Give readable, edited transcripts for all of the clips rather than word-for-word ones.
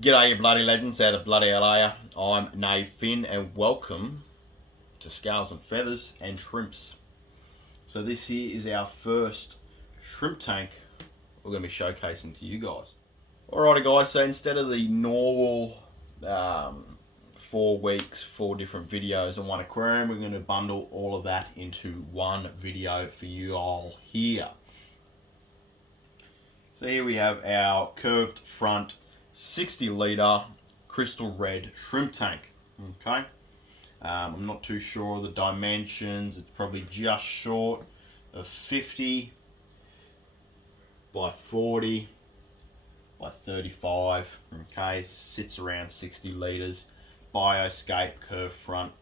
G'day, you bloody legends. How the bloody hell are ya? I'm Nave Finn, and welcome to Scales and Feathers and Shrimps. So this here is our first shrimp tank we're going to be showcasing to you guys. Alrighty, guys. So instead of the normal 4 weeks, 4 different videos on one aquarium, we're going to bundle all of that into one video for you all here. So here we have our curved front 60 litre crystal red shrimp tank. Okay, I'm not too sure of the dimensions. It's probably just short of 50 by 40 by 35. Okay, sits around 60 litres. Bioscape curved front,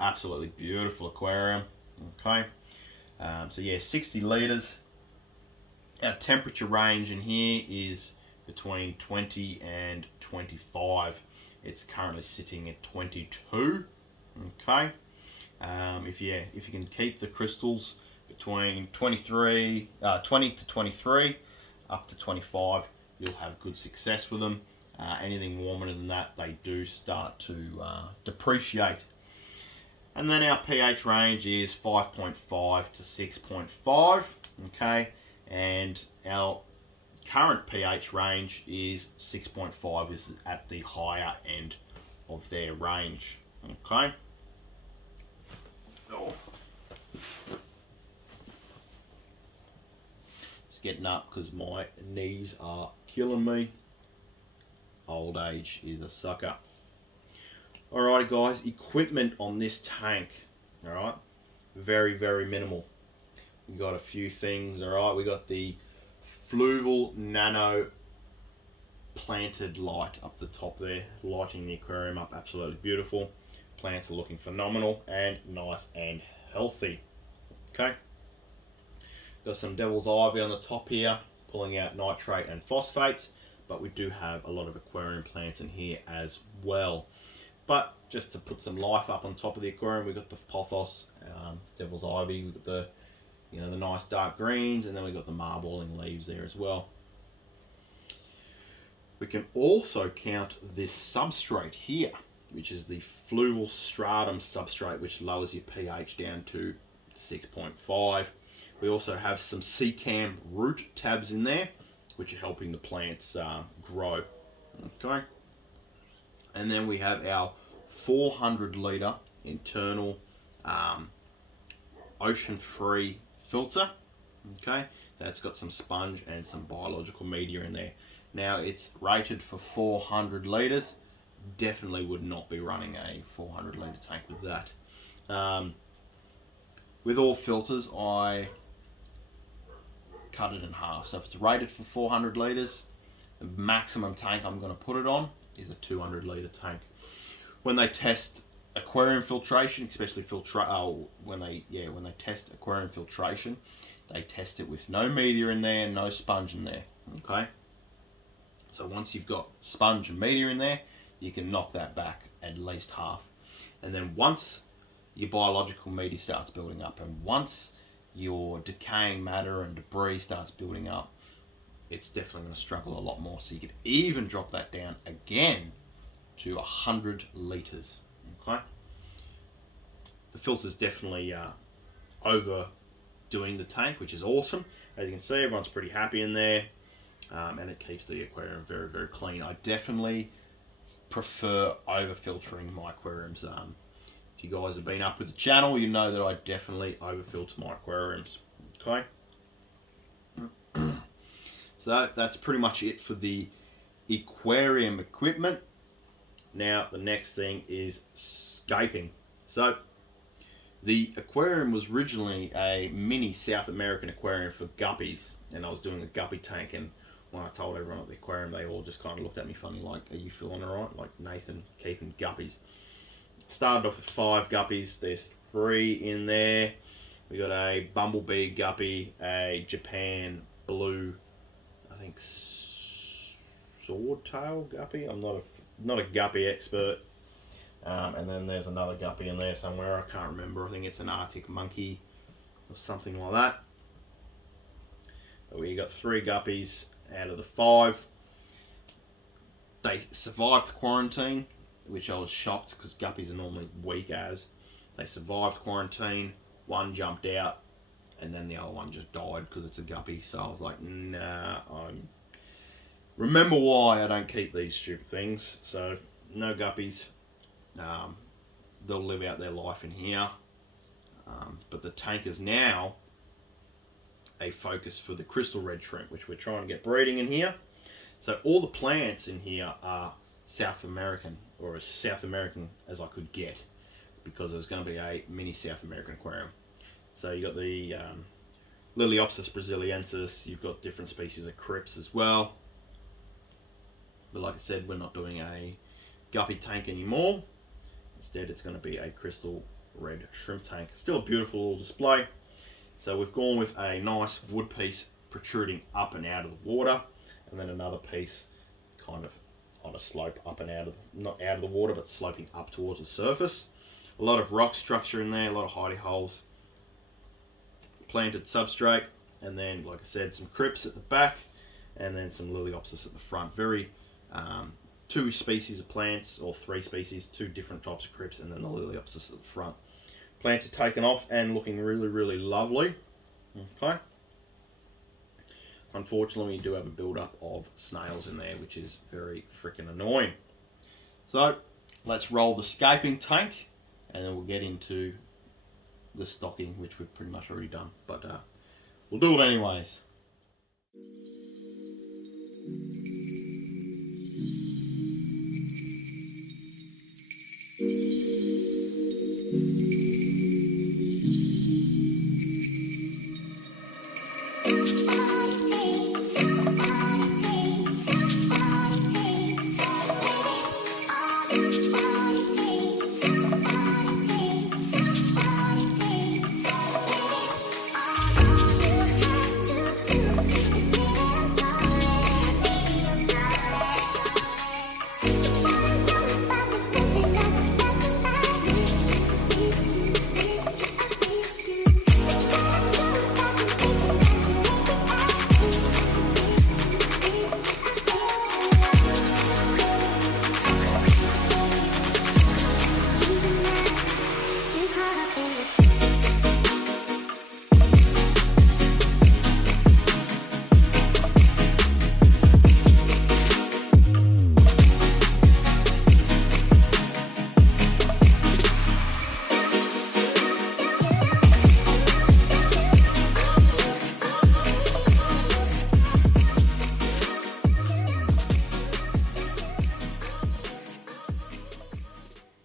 absolutely beautiful aquarium. Okay, so yeah, 60 litres. Our temperature range in here is between 20 and 25. It's currently sitting at 22. Okay. If you can keep the crystals between 20 to 23 up to 25, you'll have good success with them. Anything warmer than that, they do start to depreciate. And then our pH range is 5.5 to 6.5. Okay, and our current pH range is 6.5, is at the higher end of their range. Okay. Oh. Just getting up because my knees are killing me. Old age is a sucker. Alrighty, guys, equipment on this tank. Alright, very minimal. We got a few things. Alright, we got the Fluval Nano planted light up the top there, lighting the aquarium up absolutely beautiful. Plants are looking phenomenal and nice and healthy. Okay, got some Devil's Ivy on the top here, pulling out nitrate and phosphates, but we do have a lot of aquarium plants in here as well. But just to put some life up on top of the aquarium, we've got the Pothos, Devil's Ivy, we've got the the nice dark greens, and then we've got the marballing leaves there as well. We can also count this substrate here, which is the Fluval Stratum substrate, which lowers your pH down to 6.5. We also have some Seacam root tabs in there, which are helping the plants grow. Okay. And then we have our 400 litre internal ocean-free filter. Okay, that's got some sponge and some biological media in there. Now it's rated for 400 litres. Definitely would not be running a 400 litre tank with that. With all filters, I cut it in half. So if it's rated for 400 litres, the maximum tank I'm going to put it on is a 200 litre tank. When they test aquarium filtration, especially when they test aquarium filtration, they test it with no media in there, no sponge in there. Okay, so once you've got sponge and media in there, you can knock that back at least half. And then once your biological media starts building up, and once your decaying matter and debris starts building up, it's definitely going to struggle a lot more. So you could even drop that down again to 100 litres. Okay, the filter's definitely overdoing the tank, which is awesome. As you can see, everyone's pretty happy in there, and it keeps the aquarium very clean. I definitely prefer over filtering my aquariums. If you guys have been up with the channel, you know that I definitely over filter my aquariums. Okay, so that's pretty much it for the aquarium equipment. Now the next thing is scaping. So the aquarium was originally a mini South American aquarium for guppies, and I was doing a guppy tank, and when I told everyone at the aquarium, they all just kind of looked at me funny like, are you feeling alright? Like, Nathan keeping guppies. Started off with 5 guppies. There's 3 in there. We got a bumblebee guppy, a Japan blue, I think swordtail guppy. I'm not a guppy expert. And then there's another guppy in there somewhere. I can't remember. I think it's an Arctic monkey or something like that. But we got 3 guppies out of the 5. They survived quarantine, which I was shocked because guppies are normally weak as. They survived quarantine, one jumped out, and then the other one just died because it's a guppy. So I was like, nah, remember why I don't keep these stupid things. So no guppies. They'll live out their life in here. But the tank is now a focus for the crystal red shrimp, which we're trying to get breeding in here. So all the plants in here are South American, or as South American as I could get, because there's going to be a mini South American aquarium. So you got the Liliopsis brasiliensis, you've got different species of crypts as well. But like I said, we're not doing a guppy tank anymore. Instead, it's going to be a crystal red shrimp tank. Still a beautiful little display. So we've gone with a nice wood piece protruding up and out of the water, and then another piece kind of on a slope up and out of, not out of the water, but sloping up towards the surface. A lot of rock structure in there, a lot of hidey holes. Planted substrate, and then, like I said, some crypts at the back, and then some Liliopsis at the front. Very, two species of plants, or three species, two different types of crypts, and then the Liliopsis at the front. Plants are taken off and looking really, really lovely. Okay. Unfortunately, we do have a build-up of snails in there, which is very freaking annoying. So, let's roll the scaping tank, and then we'll get into the stocking, which we've pretty much already done. But we'll do it anyways.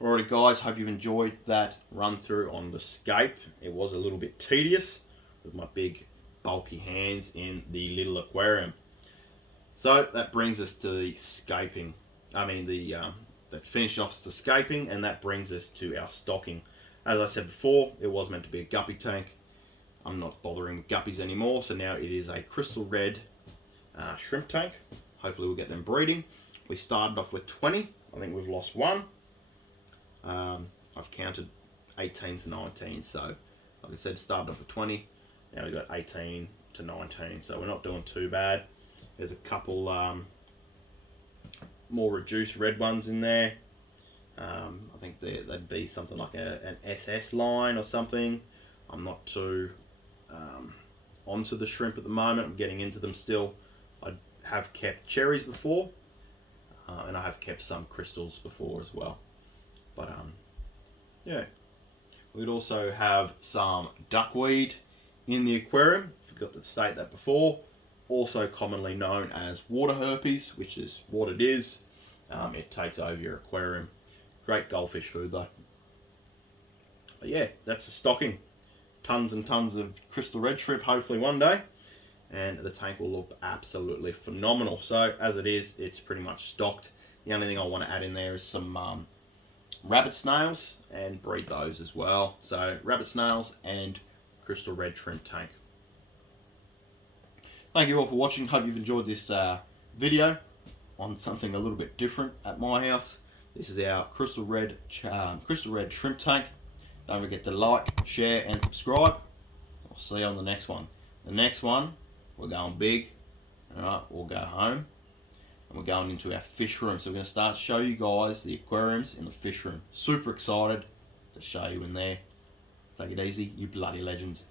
Alrighty guys, hope you've enjoyed that run through on the scape. It was a little bit tedious with my big bulky hands in the little aquarium. So that brings us to the scaping. That finished off the scaping, and that brings us to our stocking. As I said before, it was meant to be a guppy tank. I'm not bothering with guppies anymore, so now it is a crystal red shrimp tank. Hopefully we'll get them breeding. We started off with 20. I think we've lost one. I've counted 18 to 19, so like I said, started off with 20, now we've got 18 to 19, so we're not doing too bad. There's a couple more reduced red ones in there. I think they'd be something like an SS line or something. I'm not too onto the shrimp at the moment. I'm getting into them still. I have kept cherries before, and I have kept some crystals before as well. But yeah, we'd also have some duckweed in the aquarium. Forgot to state that before. Also commonly known as water herpes, which is what it is. It takes over your aquarium. Great goldfish food though. But yeah, that's the stocking. Tons and tons of crystal red shrimp hopefully one day, and the tank will look absolutely phenomenal. So as it is, it's pretty much stocked. The only thing I want to add in there is some rabbit snails and breed those as well. So rabbit snails and crystal red shrimp tank. Thank you all for watching. Hope you've enjoyed this video on something a little bit different at my house. This is our crystal red shrimp tank. Don't forget to like, share and subscribe. I'll see you on the next one. The next one, we're going big. Alright, we'll go home and we're going into our fish room. So we're going to start show you guys the aquariums in the fish room. Super excited to show you in there. Take it easy, you bloody legends.